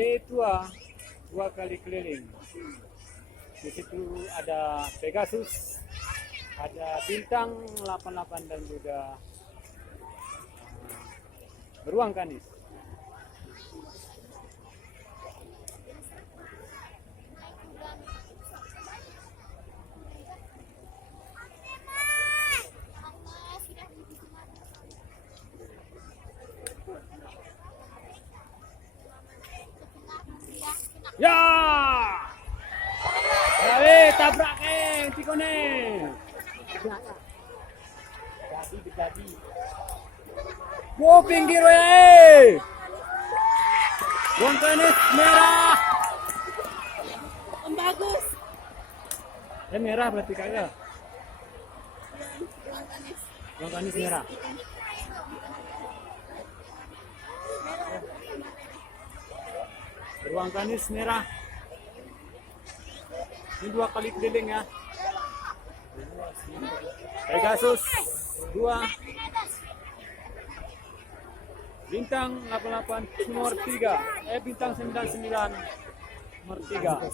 D2 2 kali keliling. Di situ ada Pegasus, ada bintang 88 dan juga beruang kanis. Ya! Tabrak tikone. Jadi. Wow, pinggir weh. Beruang kanis merah. Bagus. Merah berarti kagak. Beruang kanis merah. Beruang kanis merah. Ini 2 kali keliling ya. Pegasus 2. Bintang 88 nomor 3. Bintang 99 nomor 3.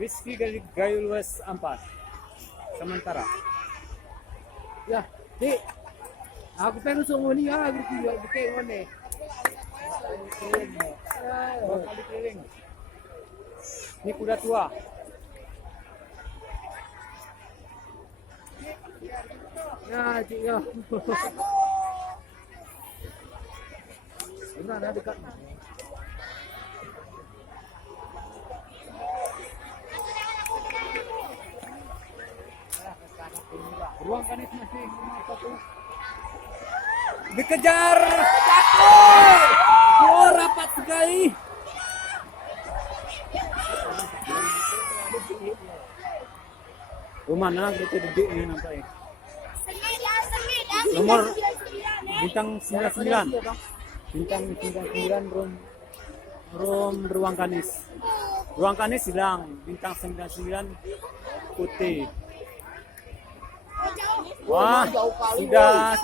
Rizky Gayulwes 4. Sementara. Ya, Dik. Aku pengen sungguh ni ya, aku juga bikin mana. 2 kali keliling. Ini kuda tua. Ya, Cik ya. Benar ada dekat. Beruang kanis masih nomor 1. Dikejar. Takut. Oh, rapat sekali. Oh, mana gitu gede ini nampaknya. Nomor bintang 99. Bintang 99 rum beruang kanis. Beruang kanis hilang, bintang 99 putih. Wah, sudah